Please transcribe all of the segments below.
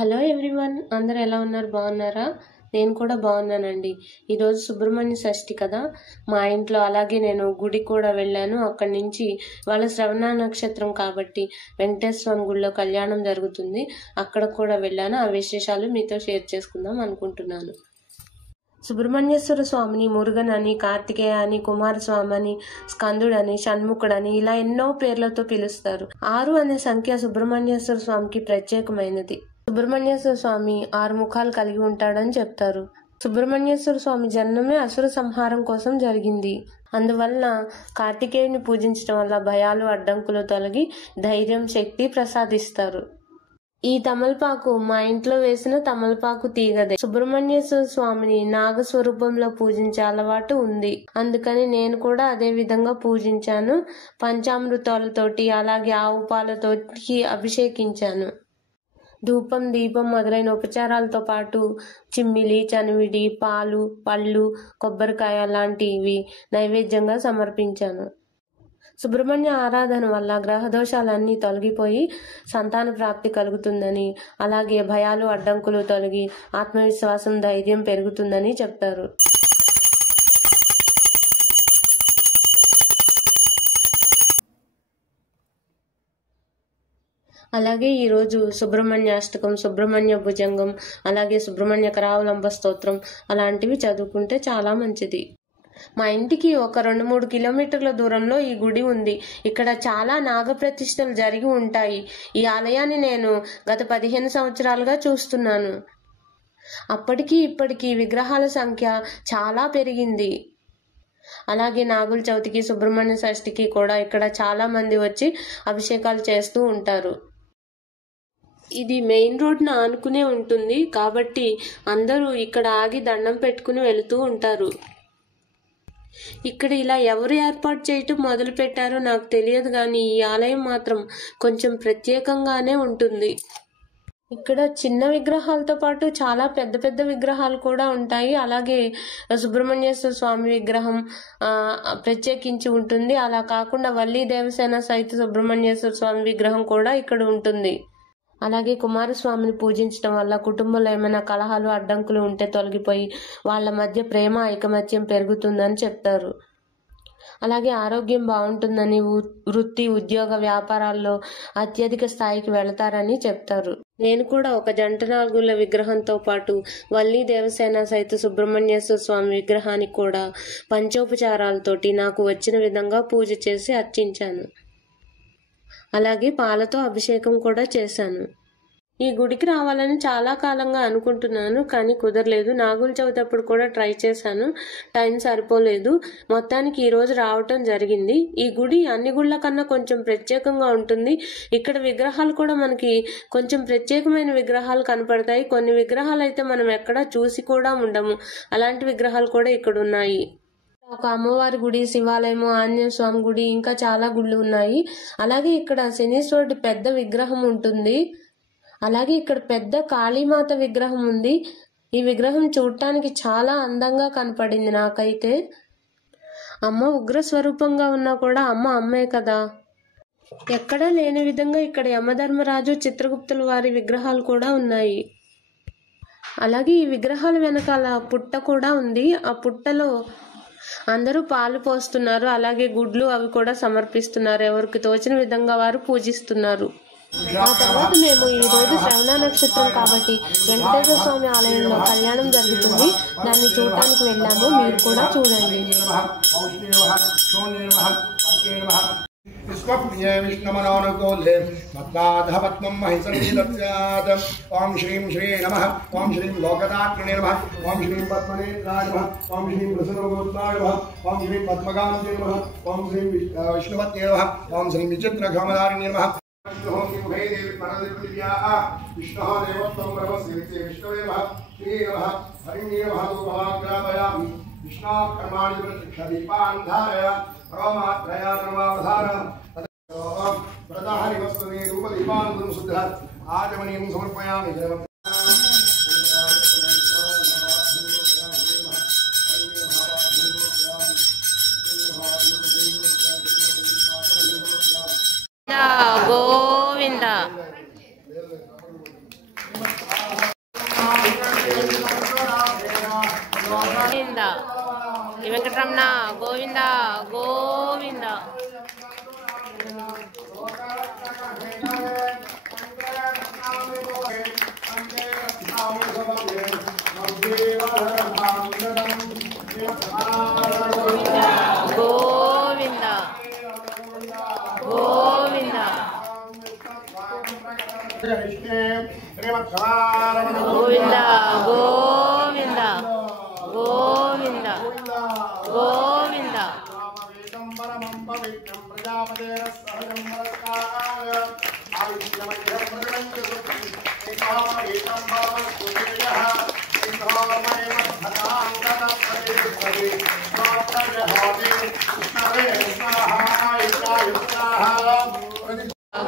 Hello everyone, అందరూ ఎలా ఉన్నారు? బాగున్నారా? నేను కూడా బాగున్నానండి. ఈరోజు సుబ్రహ్మణ్య షష్ఠి కదా, మా ఇంట్లో అలాగే నేను గుడికి కూడా వెళ్ళాను. అక్కడి నుంచి వాళ్ళ శ్రవణ నక్షత్రం కాబట్టి వెంకటేశ్వర స్వామి గుడిలో కళ్యాణం జరుగుతుంది, అక్కడ కూడా వెళ్ళాను. ఆ విశేషాలు మీతో షేర్ చేసుకుందాం అనుకుంటున్నాను. సుబ్రహ్మణ్యేశ్వర స్వామిని మురుగన్ అని, కార్తికేయ అని, కుమారస్వామి అని, స్కందుడని, షణ్ముఖుడని ఇలా ఎన్నో పేర్లతో పిలుస్తారు. 6 అనే సంఖ్య సుబ్రహ్మణ్యేశ్వర స్వామికి ప్రత్యేకమైనది. సుబ్రహ్మణ్యేశ్వర స్వామి 6 ముఖాలు కలిగి ఉంటాడని చెప్తారు. సుబ్రహ్మణ్యేశ్వర స్వామి జన్మమే అసుర సంహారం కోసం జరిగింది. అందువలన కార్తికేయుని పూజించడం వల్ల భయాలు, అడ్డంకులు తొలగి ధైర్యం, శక్తి ప్రసాదిస్తారు. ఈ తమలపాకు మా ఇంట్లో వేసిన తమలపాకు తీగదే. సుబ్రహ్మణ్యేశ్వర స్వామిని నాగస్వరూపంలో పూజించే అలవాటు ఉంది, అందుకని నేను కూడా అదే విధంగా పూజించాను. పంచామృతాలతోటి అలాగే ఆవు పాలతోటి అభిషేకించాను. ధూపం, దీపం మొదలైన ఉపచారాలతో పాటు చిమ్మిలి, చనివిడి, పాలు, పళ్ళు, కొబ్బరికాయ లాంటివి నైవేద్యంగా సమర్పించాను. సుబ్రహ్మణ్య ఆరాధన వల్ల గ్రహదోషాలన్నీ తొలగిపోయి సంతాన ప్రాప్తి కలుగుతుందని, అలాగే భయాలు, అడ్డంకులు తొలగి ఆత్మవిశ్వాసం, ధైర్యం పెరుగుతుందని చెప్తారు. అలాగే ఈరోజు సుబ్రహ్మణ్య అష్టకం, సుబ్రహ్మణ్య భుజంగం, అలాగే సుబ్రహ్మణ్య కరావలంబ స్తోత్రం అలాంటివి చదువుకుంటే చాలా మంచిది. మా ఇంటికి ఒక 2-3 కిలోమీటర్ల దూరంలో ఈ గుడి ఉంది. ఇక్కడ చాలా నాగప్రతిష్టలు జరిగి ఉంటాయి. ఈ ఆలయాన్ని నేను గత 15 సంవత్సరాలుగా చూస్తున్నాను. అప్పటికి ఇప్పటికీ విగ్రహాల సంఖ్య చాలా పెరిగింది. అలాగే నాగుల చవితికి, సుబ్రహ్మణ్య షష్ఠికి కూడా ఇక్కడ చాలా మంది వచ్చి అభిషేకాలు చేస్తూ ఉంటారు. ఇది మెయిన్ రోడ్ను ఆనుకునే ఉంటుంది కాబట్టి అందరూ ఇక్కడ ఆగి దండం పెట్టుకుని వెళుతూ ఉంటారు. ఇక్కడ ఇలా ఎవరు ఏర్పాటు చేయటం మొదలు పెట్టారో నాకు తెలియదు, కానీ ఈ ఆలయం మాత్రం కొంచెం ప్రత్యేకంగానే ఉంటుంది. ఇక్కడ చిన్న విగ్రహాలతో పాటు చాలా పెద్ద పెద్ద విగ్రహాలు కూడా ఉంటాయి. అలాగే సుబ్రహ్మణ్యేశ్వర స్వామి విగ్రహం ప్రత్యేకించి ఉంటుంది. అలా కాకుండా వల్లి దేవసేన సహిత సుబ్రహ్మణ్యేశ్వర స్వామి విగ్రహం కూడా ఇక్కడ ఉంటుంది. అలాగే కుమారస్వామిని పూజించడం వల్ల కుటుంబంలో ఏమైనా కలహాలు, అడ్డంకులు ఉంటే తొలగిపోయి వాళ్ళ మధ్య ప్రేమ, ఐకమత్యం పెరుగుతుందని చెప్తారు. అలాగే ఆరోగ్యం బాగుంటుందని, వృత్తి, ఉద్యోగ, వ్యాపారాల్లో అత్యధిక స్థాయికి వెళతారని చెప్తారు. నేను కూడా ఒక జంట నాగుల విగ్రహంతో పాటు వల్లి దేవసేన సహిత సుబ్రహ్మణ్యేశ్వర స్వామి విగ్రహానికి కూడా పంచోపచారాలతోటి నాకు వచ్చిన విధంగా పూజ చేసి అర్చించాను. అలాగే పాలతో అభిషేకం కూడా చేశాను. ఈ గుడికి రావాలని చాలా కాలంగా అనుకుంటున్నాను, కానీ కుదరలేదు. నాగుల చవితి అప్పుడు కూడా ట్రై చేశాను, టైం సరిపోలేదు. మొత్తానికి ఈరోజు రావటం జరిగింది. ఈ గుడి అన్ని గుళ్ళ కన్నా కొంచెం ప్రత్యేకంగా ఉంటుంది. ఇక్కడ విగ్రహాలు కూడా మనకి కొంచెం ప్రత్యేకమైన విగ్రహాలు కనపడతాయి. కొన్ని విగ్రహాలు అయితే మనం ఎక్కడా చూసి కూడా ఉండము. అలాంటి విగ్రహాలు కూడా ఇక్కడ ఉన్నాయి. ఒక అమ్మవారి గుడి, శివాలయము, ఆంజనేయ స్వామి గుడి, ఇంకా చాలా గుళ్ళు ఉన్నాయి. అలాగే ఇక్కడ శనీశ్వరుడి పెద్ద విగ్రహం ఉంటుంది. అలాగే ఇక్కడ పెద్ద కాళీమాత విగ్రహం ఉంది. ఈ విగ్రహం చూడటానికి చాలా అందంగా కనపడింది నాకైతే. అమ్మ ఉగ్ర స్వరూపంగా ఉన్నా కూడా అమ్మే కదా. ఎక్కడా లేని విధంగా ఇక్కడ యమధర్మరాజు, చిత్రగుప్తుల వారి విగ్రహాలు కూడా ఉన్నాయి. అలాగే ఈ విగ్రహాల వెనకాల పుట్ట కూడా ఉంది. ఆ పుట్టలో అందరూ పాలు పోస్తున్నారు, అలాగే గుడ్లు అవి కూడా సమర్పిస్తున్నారు. ఎవరికి తోచిన విధంగా వారు పూజిస్తున్నారు. ఆ తర్వాత మేము ఈ రోజు శ్రవణ నక్షత్రం కాబట్టి వెంకటేశ్వర స్వామి ఆలయంలో కళ్యాణం జరుగుతుంది, దాన్ని చూడటానికి వెళ్ళాము. మీరు కూడా చూడండి. विष्णुप्रिये विष्णुमनोनुकूले मद्गाधः पद्मं महिषन्निदत्स्यात् ओम श्रीं श्री नमः ओम श्रीं लोकदात्रिणे नमः ओम श्रीं पद्मनेत्राय नमः ओम श्रीं प्रसन्नगोत्राय नमः ओम श्रीं पद्मकान्ते नमः ओम श्रीं विष्णुपत्ये नमः ओम श्रीं विचित्रघोमधारिणे नमः विष्णुः देवत्वं ब्रह्मस्य विष्णवे नमः श्री नमः हरिणे नमः धूपमाग्रापयामि विष्णुः कर्माणि प्रत्यक्षदीपान् धारय प्रमात्रया नमावधारम् व्रताहारि वस्तुनि रूपदीपान् शुद्ध आचमनीयं समर्पयामि। గోవింద. వెంకటరమణ గోవింద గోవింద. గోవింద గోవింద గోవింద గోవింద గోవింద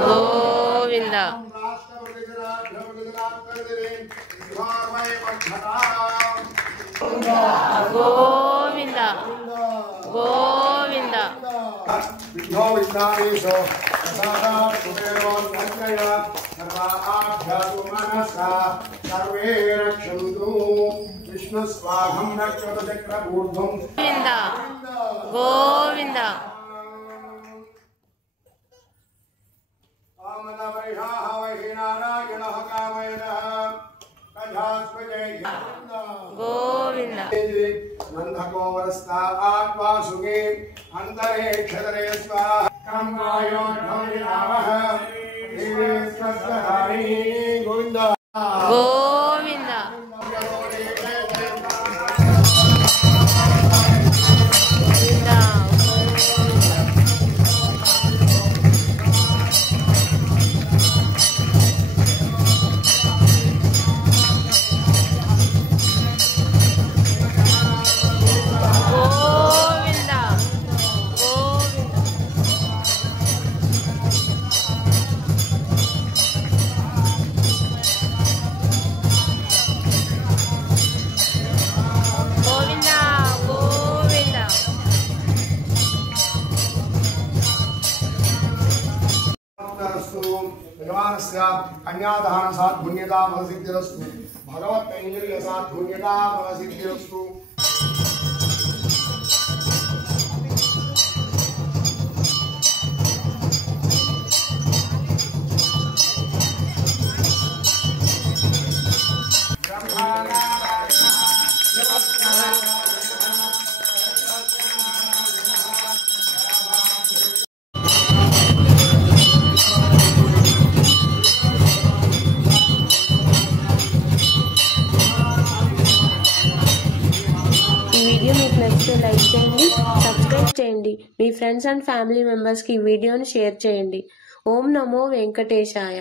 గోవింద. గోవింద గోవింద గోవింద. విఘ్నో విఘ్నాదేశో ప్రసాదాత్ కుబేరోన్మన్యయ సర్వాభ్యాసు మనసా సర్వే రక్షन्तు. విష్ణు స్వాహం రక్షత చక్రూర్ధ్వం. గోవింద గోవింద. గోవింద నందకోవరస్తాత్వాసుగే అంతరే క్షదరే స్వాహ గోవింద గోవింద కన్యాదాన సాద్భున్యతా ఫలసిద్ధిరస్తు. భగవత్ కైంకర్య సాద్భున్యతా ఫలసిద్ధిరస్తు. వీడియో మీకు నచ్చితే లైక్ చేయండి, సబ్స్క్రైబ్ చేయండి. మీ ఫ్రెండ్స్ అండ్ ఫ్యామిలీ మెంబర్స్కి ఈ వీడియోని షేర్ చేయండి. ఓం నమో వెంకటేశాయ.